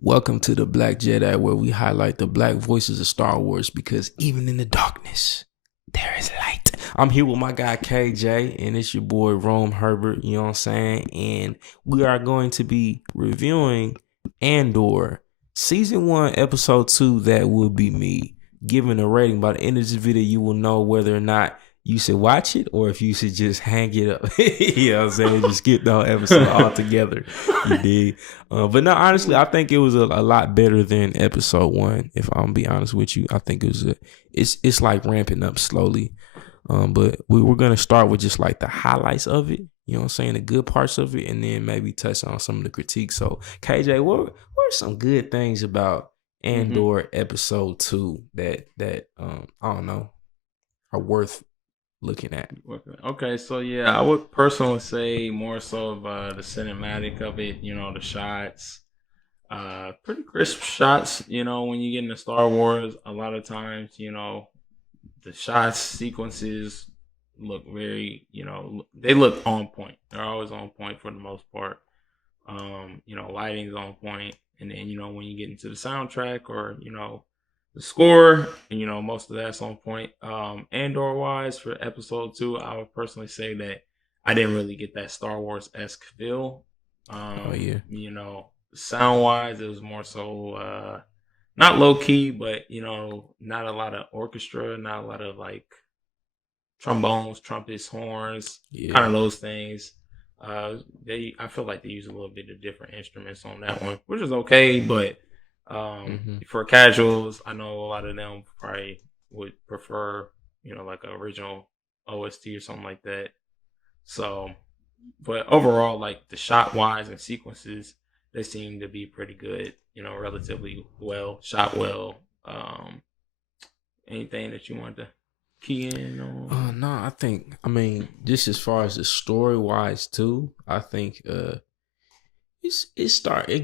Welcome to the Black Jedi, where we highlight the black voices of Star Wars because even in the darkness, there is light. I'm here with my guy KJ, and it's your boy Rome Herbert, you know what I'm saying? And we are going to be reviewing Andor, Season 1, Episode 2, That Would Be Me. Giving a rating. By the end of this video, you will know whether or not you should watch it or if you should just hang it up. You know what I'm saying? Just skip the whole episode altogether. You dig? But no, honestly, I think it was a lot better than episode 1. If I'm gonna be honest with you, I think it's like ramping up slowly. But we're gonna start with just like the highlights of it. You know what I'm saying? The good parts of it, and then maybe touch on some of the critiques. So KJ, what are some good things about Andor episode 2 that I don't know are worth looking at? Okay, so yeah, I would personally say more so of the cinematic of it. The shots, pretty crisp shots. When you get into Star Wars, a lot of times, the shots sequences look very, they look on point. They're always on point for the most part. Lighting's on point, and then when you get into the soundtrack or the score, and most of that's on point. Andor wise for episode 2, I would personally say that I didn't really get that Star Wars esque feel. Oh yeah. Sound wise, it was more so not low key, but not a lot of orchestra, not a lot of like trombones, trumpets, horns, kind of those things. I feel like they use a little bit of different instruments on that one, which is okay, but for casuals, I know a lot of them probably would prefer, like an original OST or something like that. So, but overall, like the shot wise and sequences, they seem to be pretty good. Relatively well shot. Well, anything that you want to key in on? No, I mean, just as far as the story wise too, I think it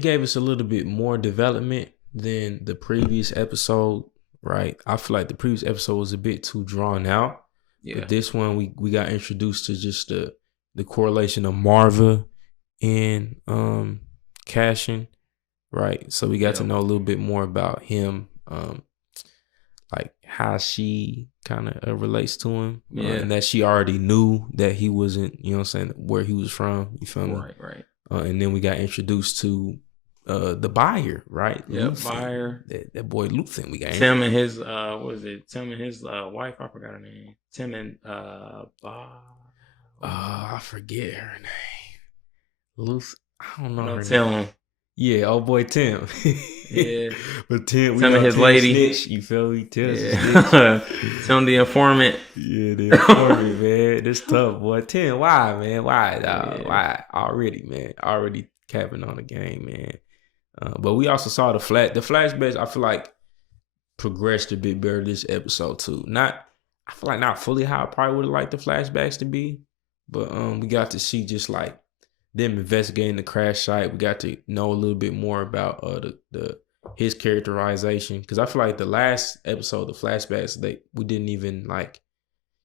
gave us a little bit more development than the previous episode, right? I feel like the previous episode was a bit too drawn out. Yeah. But this one we got introduced to just the correlation of Marva and Cashin, right? So we got to know a little bit more about him, like how she kind of relates to him, and that she already knew that he wasn't, you know what I'm saying, where he was from. You feel me? Right. And then we got introduced to the buyer, right? Yeah, buyer. That boy Luthen. We got Tim and his what is it? Tim and his wife. I forgot her name. Tim and I forget her name. Luth. I don't know her Tim. name. Yeah, old boy Tim. Yeah, but Tim and his lady. Snitch, you feel me? Tim the informant. Yeah, the informant, man. This tough, boy. Tim, why, man? Why, dog? Yeah. Why? Already, man. Already capping on the game, man. But we also saw the flashbacks. I feel like progressed a bit better this episode too. I feel like not fully how I probably would have liked the flashbacks to be, but we got to see just like them investigating the crash site. We got to know a little bit more about his characterization, because I feel like the last episode, the flashbacks, we didn't even like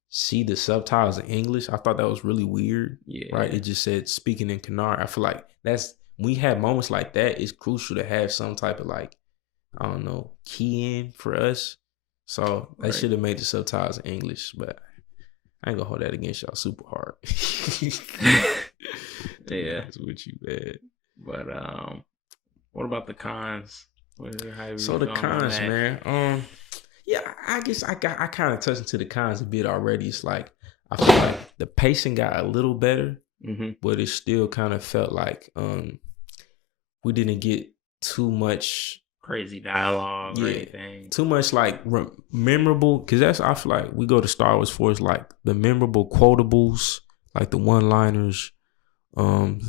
see the subtitles in English. I thought that was really weird. Yeah, right. It just said speaking in Kanar. I feel like when we have moments like that, it's crucial to have some type of like, I don't know, key in for us. So that should have made the subtitles in English, but I ain't gonna hold that against y'all super hard. Yeah, that's what you bad. But what about the cons? So the cons, man. Yeah, I guess I kind of touched into the cons a bit already. It's like I feel like the pacing got a little better, but it still kind of felt like we didn't get too much crazy dialogue or anything. Too much like memorable, because I feel like we go to Star Wars for is like the memorable quotables, like the one-liners, some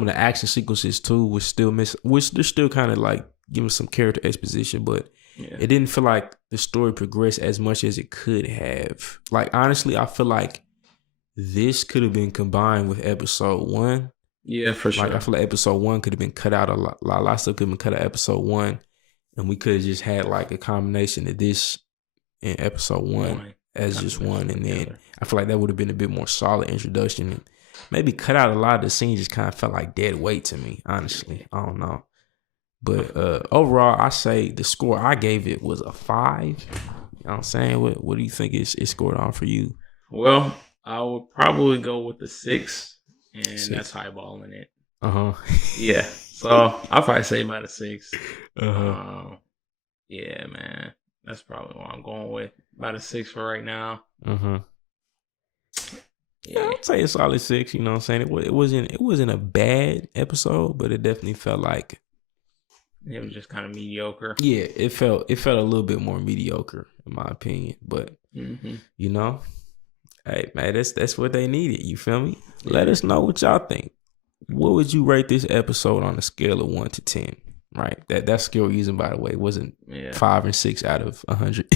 of the action sequences too was still missing, which they're still kind of like giving some character exposition, but it didn't feel like the story progressed as much as it could have. Like honestly, I feel like this could have been combined with episode 1. Yeah, for sure. Like I feel like episode 1 could have been cut out a lot of stuff could have been cut out of episode 1, and we could have just had like a combination of this in episode 1 as just one, and then I feel like that would have been a bit more solid introduction. maybe cut out a lot of the scenes. Just kind of felt like dead weight to me. Honestly, Yeah. I don't know. But overall, I say the score I gave it was a 5. You know what I'm saying? What do you think it scored on for you? Well, I would probably go with the 6, and that's 6. highballing it. Uh-huh. Yeah. So I'll probably say about a 6. Uh-huh. Yeah, man. That's probably what I'm going with. About a 6 for right now. Uh-huh. Yeah, Yeah. I'd say a solid 6. You know what I'm saying? It wasn't a bad episode, but it definitely felt like It was just kind of mediocre. yeah, it felt a little bit more mediocre in my opinion. But you know, hey man, that's what they needed. You feel me? Let Yeah. us know what y'all think. What would you rate this episode on a scale of 1 to 10? Right. That scale we're using, by the way, wasn't 5 and 6 out of 100.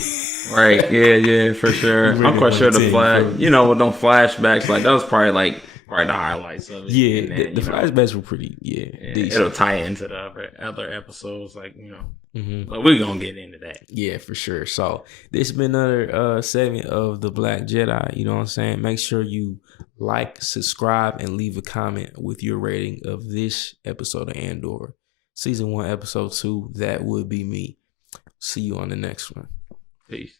Right. Yeah, for sure. You I'm rated quite 1 sure to the 10, flash, you feel me? with them flashbacks, like that was probably the highlights of it. Yeah, And then, the flashbacks were pretty, decent. it'll tie into the other episodes, Mm-hmm. but we're gonna get into that. Yeah, for sure. So this has been another segment of the Black Jedi. You know what I'm saying? Make sure you like, subscribe, and leave a comment with your rating of this episode of Andor. Season 1, episode 2. That would be me. See you on the next one. Peace.